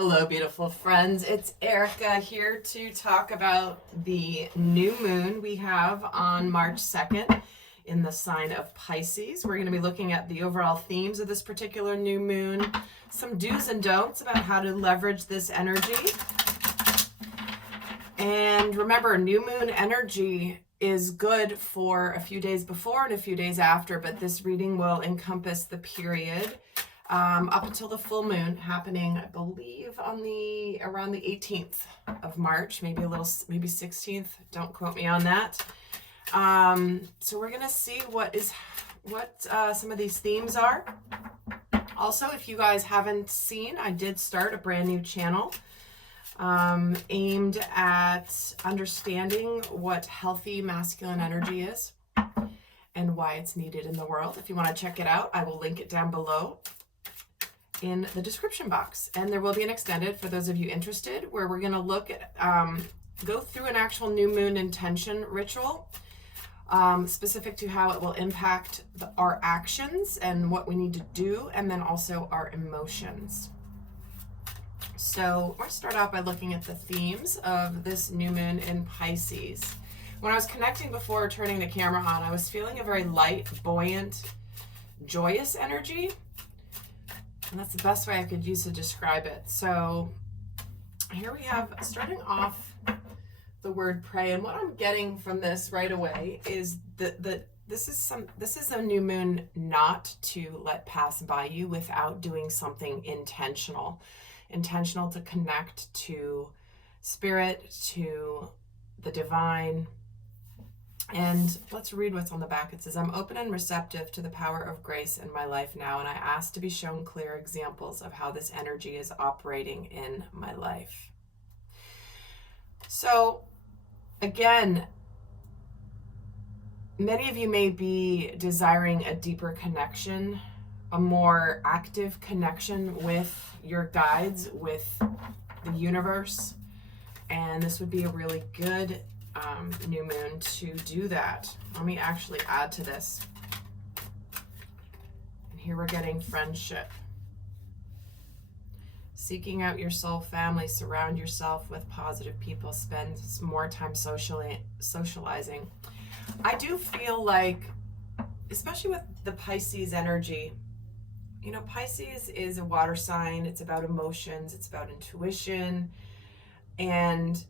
Hello, beautiful friends. It's Erica here to talk about the new moon we have on March 2nd in the sign of Pisces. We're going to be looking at the overall themes of this particular new moon, some do's and don'ts about how to leverage this energy. And remember, new moon energy is good for a few days before and a few days after, but this reading will encompass the period up until the full moon happening, I believe, on around the 18th of March, maybe 16th. Don't quote me on that. So we're gonna see what some of these themes are. Also, if you guys haven't seen, I did start a brand new channel aimed at understanding what healthy masculine energy is and why it's needed in the world. If you want to check it out, I will link it down below in the description box, and there will be an extended for those of you interested, where we're going to look at go through an actual new moon intention ritual specific to how it will impact our actions and what we need to do, and then also our emotions. So we're going to start out by looking at the themes of this new moon in Pisces. When I was connecting before turning the camera on, I was feeling a very light, buoyant, joyous energy. And that's the best way I could use to describe it. So here we have, starting off, the word pray. And what I'm getting from this right away is that this is a new moon not to let pass by you without doing something intentional to connect to spirit, to the divine. And let's read what's on the back. It says, I'm open and receptive to the power of grace in my life now, and I ask to be shown clear examples of how this energy is operating in my life. So, again, many of you may be desiring a deeper connection, a more active connection with your guides, with the universe, and this would be a really good new moon to do that. Let me actually add to this. And here we're getting friendship. Seeking out your soul family, surround yourself with positive people, spend some more time socializing. I do feel like, especially with the Pisces energy, you know, Pisces is a water sign. It's about emotions, it's about intuition, and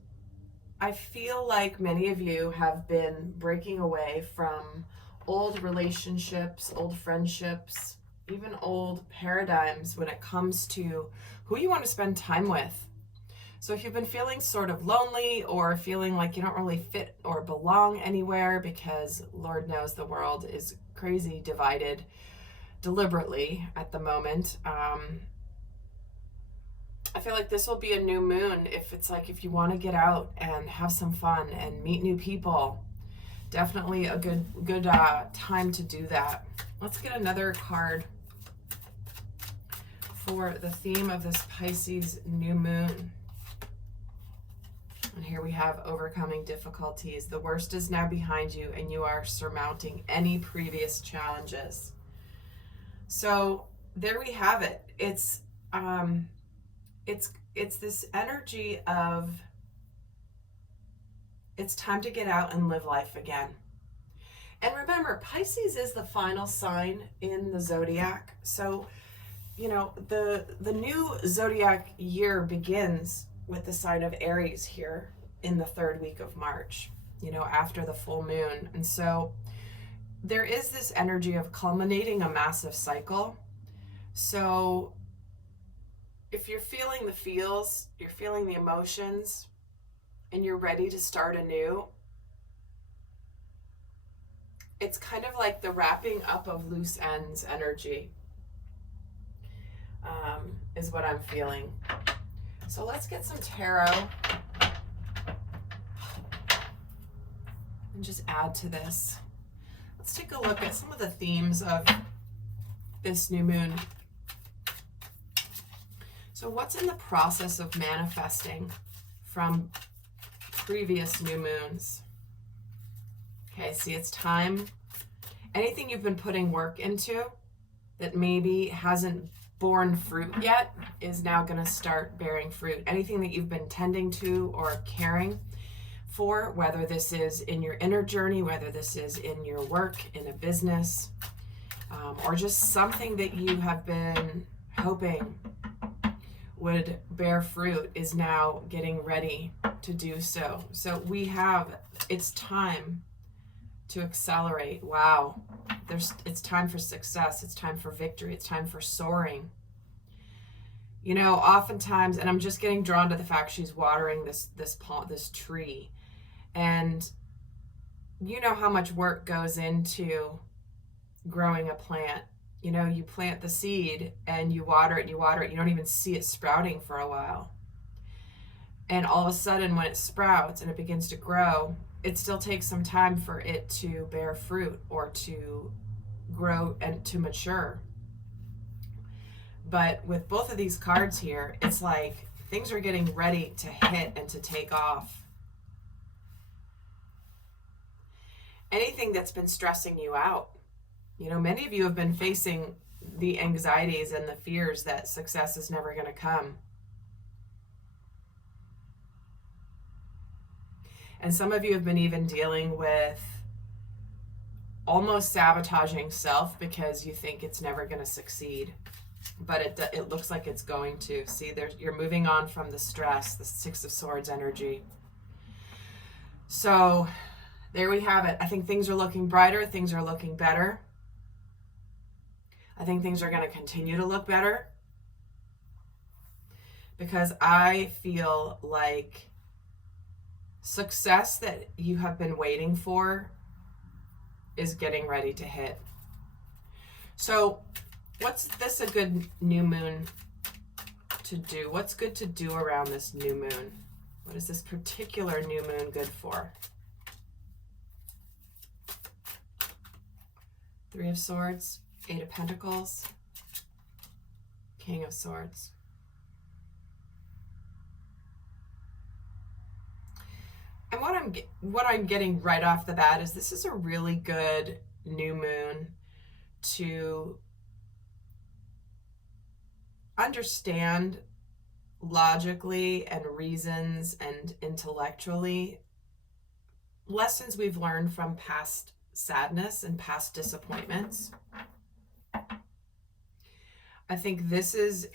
I feel like many of you have been breaking away from old relationships, old friendships, even old paradigms when it comes to who you want to spend time with. So if you've been feeling sort of lonely or feeling like you don't really fit or belong anywhere, because Lord knows the world is crazy divided deliberately at the moment, I feel like this will be a new moon if you want to get out and have some fun and meet new people. Definitely a good time to do that. Let's get another card for the theme of this Pisces new moon. And here we have overcoming difficulties. The worst is now behind you and you are surmounting any previous challenges. So there we have it. It's this energy of it's time to get out and live life again. And remember, Pisces is the final sign in the zodiac. So, you know, the new zodiac year begins with the sign of Aries here in the third week of March, you know, after the full moon. And so there is this energy of culminating a massive cycle. So if you're feeling the feels, you're feeling the emotions, and you're ready to start anew, it's kind of like the wrapping up of loose ends energy, is what I'm feeling. So let's get some tarot and just add to this. Let's take a look at some of the themes of this new moon. So what's in the process of manifesting from previous new moons? Okay, see, it's time. Anything you've been putting work into that maybe hasn't borne fruit yet is now going to start bearing fruit. Anything that you've been tending to or caring for, whether this is in your inner journey, whether this is in your work, in a business, or just something that you have been hoping would bear fruit, is now getting ready to do so. So it's time to accelerate. Wow. It's time for success. It's time for victory. It's time for soaring. You know, oftentimes, and I'm just getting drawn to the fact she's watering this tree. And you know how much work goes into growing a plant. You know, you plant the seed and you water it and you water it. You don't even see it sprouting for a while. And all of a sudden, when it sprouts and it begins to grow, it still takes some time for it to bear fruit or to grow and to mature. But with both of these cards here, it's like things are getting ready to hit and to take off. Anything that's been stressing you out. You know, many of you have been facing the anxieties and the fears that success is never going to come. And some of you have been even dealing with almost sabotaging self because you think it's never going to succeed. But it looks like it's going to. See, you're moving on from the stress, the Six of Swords energy. So there we have it. I think things are looking brighter. Things are looking better. I think things are going to continue to look better. Because I feel like success that you have been waiting for is getting ready to hit. So what's this a good new moon to do? What's good to do around this new moon? What is this particular new moon good for? Three of Swords, Eight of Pentacles, King of Swords. And what I'm getting right off the bat is this is a really good new moon to understand logically and reasons and intellectually lessons we've learned from past sadness and past disappointments. I think this is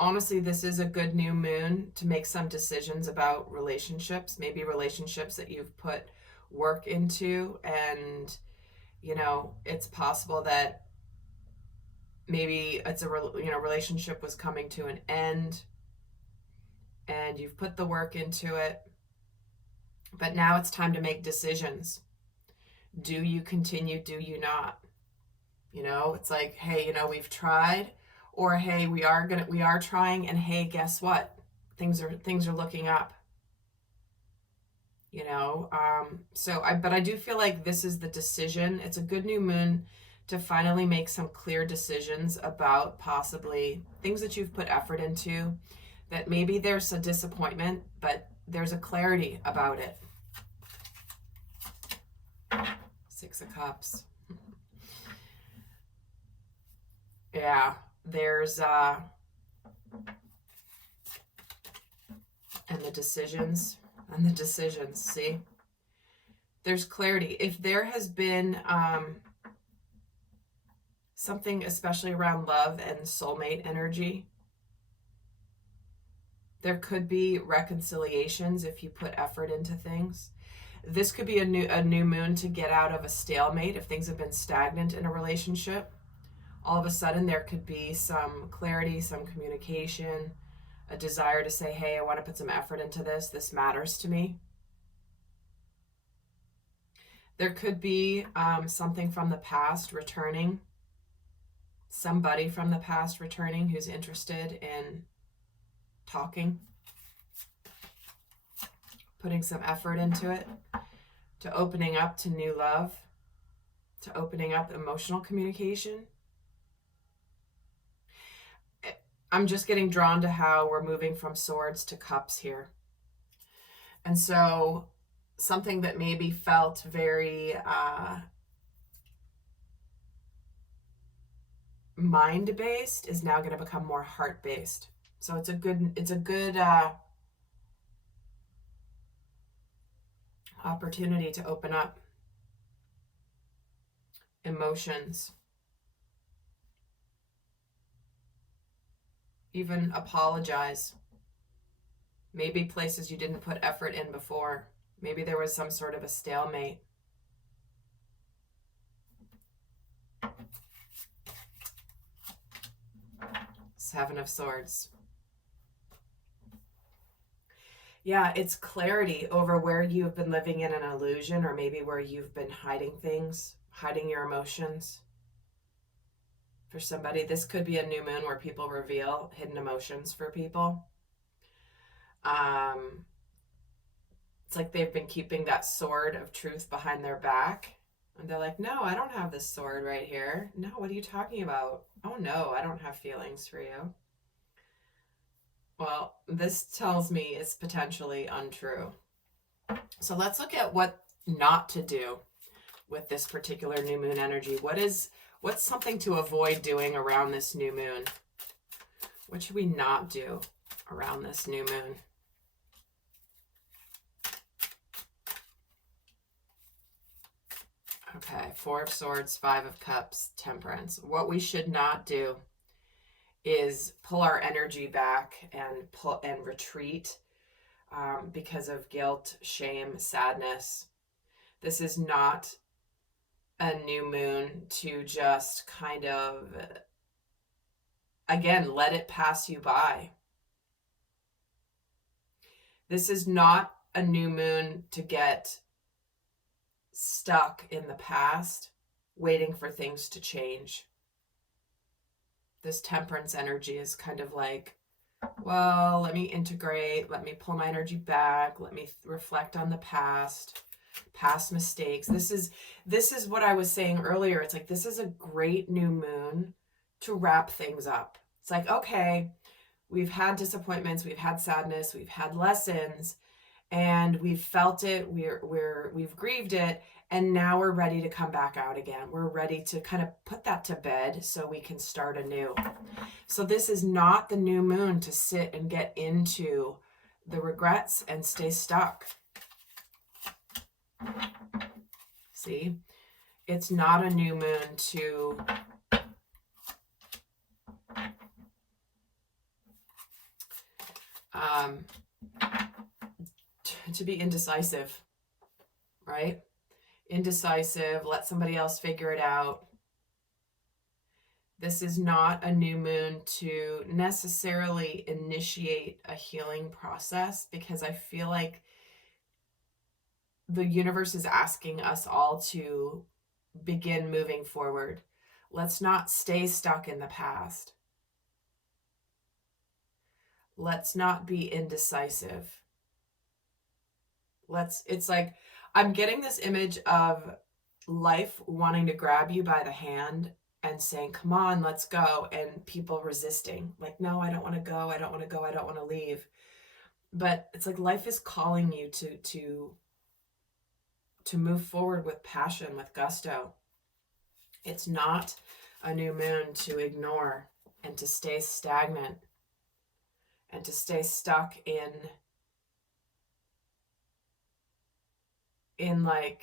honestly, this is a good new moon to make some decisions about relationships, maybe relationships that you've put work into, and, you know, it's possible that maybe it's relationship was coming to an end and you've put the work into it, but now it's time to make decisions. Do you continue? Do you not? You know, it's like, hey, you know, we've tried. Or, hey, we are trying, and hey, guess what? Things are looking up. You know, but I do feel like this is the decision. It's a good new moon to finally make some clear decisions about possibly things that you've put effort into, that maybe there's a disappointment, but there's a clarity about it. Six of Cups. Yeah. There's and the decisions, see, there's clarity. If there has been something especially around love and soulmate energy, there could be reconciliations if you put effort into things. This could be a new moon to get out of a stalemate if things have been stagnant in a relationship. All of a sudden there could be some clarity, some communication, a desire to say, hey, I want to put some effort into this. This matters to me. There could be something from the past returning, somebody from the past returning who's interested in talking, putting some effort into it, to opening up to new love, to opening up emotional communication. I'm just getting drawn to how we're moving from swords to cups here. And so something that maybe felt very mind-based is now going to become more heart-based. So it's a good opportunity to open up emotions, even apologize. Maybe places you didn't put effort in before. Maybe there was some sort of a stalemate. Seven of Swords. Yeah, it's clarity over where you've been living in an illusion, or maybe where you've been hiding things, hiding your emotions. For somebody, this could be a new moon where people reveal hidden emotions for people. It's like they've been keeping that sword of truth behind their back. And they're like, no, I don't have this sword right here. No, what are you talking about? Oh no, I don't have feelings for you. Well, this tells me it's potentially untrue. So let's look at what not to do with this particular new moon energy. What's something to avoid doing around this new moon? What should we not do around this new moon? Okay, Four of Swords, Five of Cups, Temperance. What we should not do is pull our energy back and retreat because of guilt, shame, sadness. This is not a new moon to just kind of, again, let it pass you by. This is not a new moon to get stuck in the past, waiting for things to change. This Temperance energy is kind of like, well, let me integrate, let me pull my energy back, let me reflect on the past mistakes. This is what I was saying earlier. It's like, this is a great new moon to wrap things up. It's like, okay, we've had disappointments, we've had sadness, we've had lessons, and we've felt it, we've grieved it, and now we're ready to come back out again. We're ready to kind of put that to bed so we can start anew. So this is not the new moon to sit and get into the regrets and stay stuck. See, it's not a new moon to be indecisive, right? Indecisive, let somebody else figure it out. This is not a new moon to necessarily initiate a healing process, because I feel like the universe is asking us all to begin moving forward. Let's not stay stuck in the past. Let's not be indecisive. It's like, I'm getting this image of life wanting to grab you by the hand and saying, come on, let's go. And people resisting, like, no, I don't want to go. I don't want to go. I don't want to leave. But it's like life is calling you to move forward with passion, with gusto. It's not a new moon to ignore and to stay stagnant and to stay stuck in like,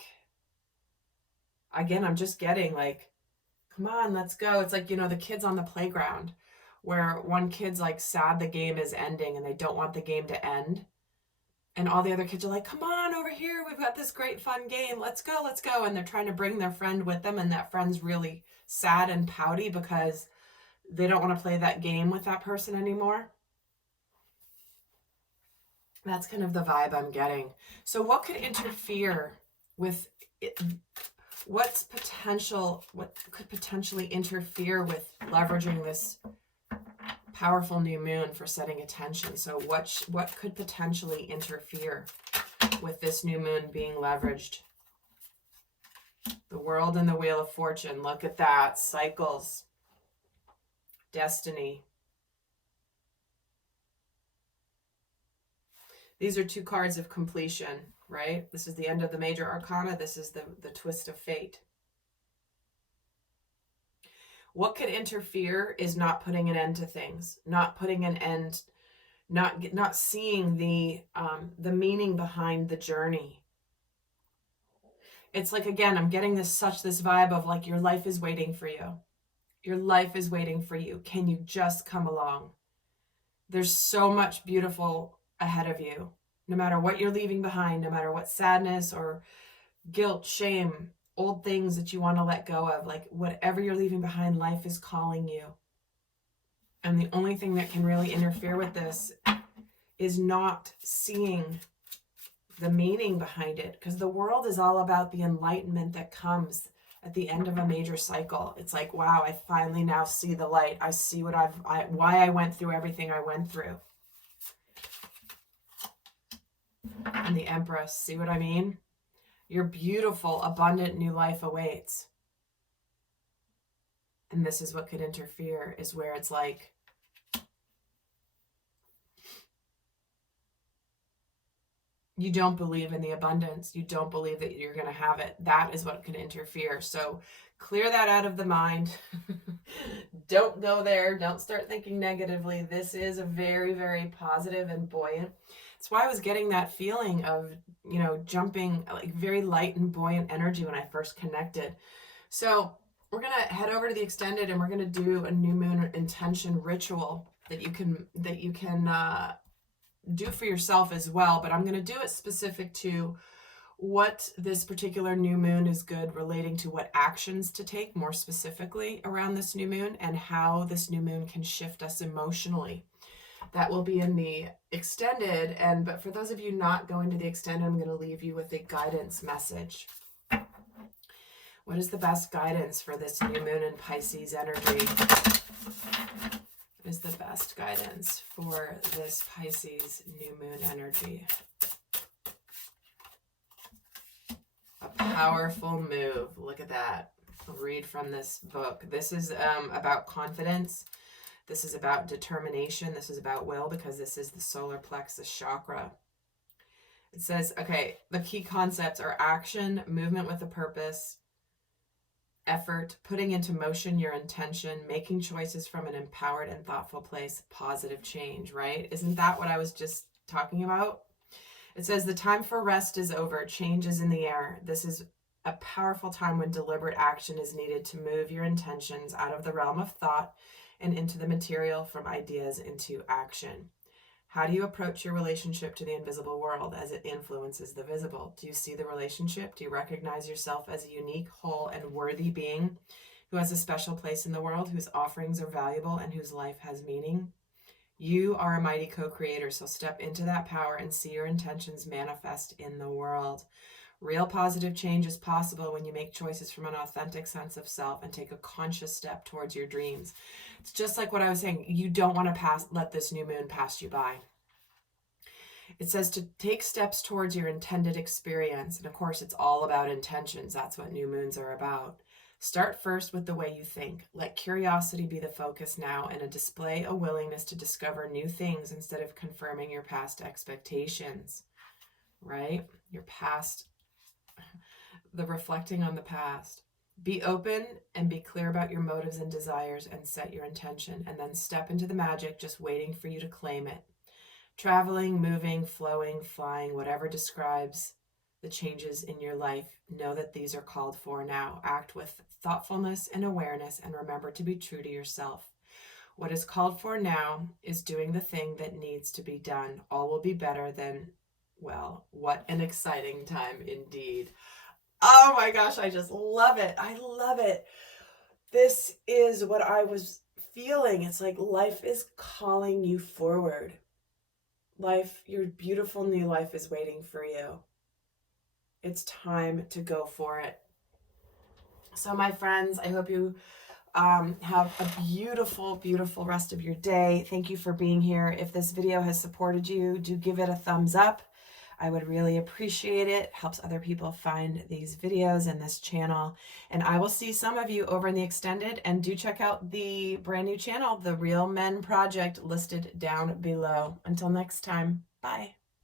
again, I'm just getting like, come on, let's go. It's like, the kids on the playground where one kid's like sad the game is ending and they don't want the game to end. And all the other kids are like, come on over here. We've got this great fun game. Let's go, let's go. And they're trying to bring their friend with them. And that friend's really sad and pouty because they don't want to play that game with that person anymore. That's kind of the vibe I'm getting. So what could interfere with it? What could potentially interfere with leveraging this powerful new moon for setting attention? So what could potentially interfere with this new moon being leveraged? The World and the Wheel of Fortune. Look at that. Cycles. Destiny. These are two cards of completion, right? This is the end of the major arcana. This is the twist of fate. What could interfere is not putting an end to things, not putting an end, not seeing the meaning behind the journey. It's like, again, I'm getting this vibe of like, your life is waiting for you. Your life is waiting for you. Can you just come along? There's so much beautiful ahead of you. No matter what you're leaving behind, no matter what sadness or guilt, shame, old things that you want to let go of, like whatever you're leaving behind, life is calling you. And the only thing that can really interfere with this is not seeing the meaning behind it, because the world is all about the enlightenment that comes at the end of a major cycle. It's like, wow, I finally now see the light. I see what why I went through everything I went through. And the Empress, see what I mean? Your beautiful, abundant new life awaits. And this is what could interfere, is where it's like, you don't believe in the abundance. You don't believe that you're going to have it. That is what can interfere. So clear that out of the mind. Don't go there. Don't start thinking negatively. This is a very, very positive and buoyant. That's why I was getting that feeling of, you know, jumping, like very light and buoyant energy when I first connected. So we're going to head over to the extended, and we're going to do a new moon intention ritual that you can do for yourself as well, but I'm going to do it specific to what this particular new moon is good relating to, what actions to take more specifically around this new moon, and how this new moon can shift us emotionally. That will be in the extended, but for those of you not going to the extended, I'm going to leave you with a guidance message. What is the best guidance for this new moon in Pisces energy? Is the best guidance for this Pisces new moon energy? A powerful move. Look at that. I'll read from this book. This is about confidence. This is about determination. This is about will, because this is the solar plexus chakra. It says, okay, the key concepts are action, movement with a purpose, effort, putting into motion your intention, making choices from an empowered and thoughtful place, positive change, right? Isn't that what I was just talking about? It says the time for rest is over, change is in the air. This is a powerful time when deliberate action is needed to move your intentions out of the realm of thought and into the material, from ideas into action. How do you approach your relationship to the invisible world as it influences the visible? Do you see the relationship? Do you recognize yourself as a unique, whole, and worthy being who has a special place in the world, whose offerings are valuable, and whose life has meaning? You are a mighty co-creator, so step into that power and see your intentions manifest in the world. Real positive change is possible when you make choices from an authentic sense of self and take a conscious step towards your dreams. It's just like what I was saying. You don't want to let this new moon pass you by. It says to take steps towards your intended experience. And of course, it's all about intentions. That's what new moons are about. Start first with the way you think. Let curiosity be the focus now, and display a willingness to discover new things instead of confirming your past expectations, right? Your past, the reflecting on the past. Be open and be clear about your motives and desires, and set your intention, and then step into the magic, just waiting for you to claim it. Traveling, moving, flowing, flying, whatever describes the changes in your life, know that these are called for now. Act with thoughtfulness and awareness, and remember to be true to yourself. What is called for now is doing the thing that needs to be done. All will be better than, well, what an exciting time indeed. Oh my gosh, I just love it. I love it. This is what I was feeling. It's like life is calling you forward. Life, your beautiful new life is waiting for you. It's time to go for it. So my friends, I hope you have a beautiful, beautiful rest of your day. Thank you for being here. If this video has supported you, do give it a thumbs up. I would really appreciate it. It helps other people find these videos and this channel. And I will see some of you over in the extended, and do check out the brand new channel, The Real Men Project, listed down below. Until next time, bye.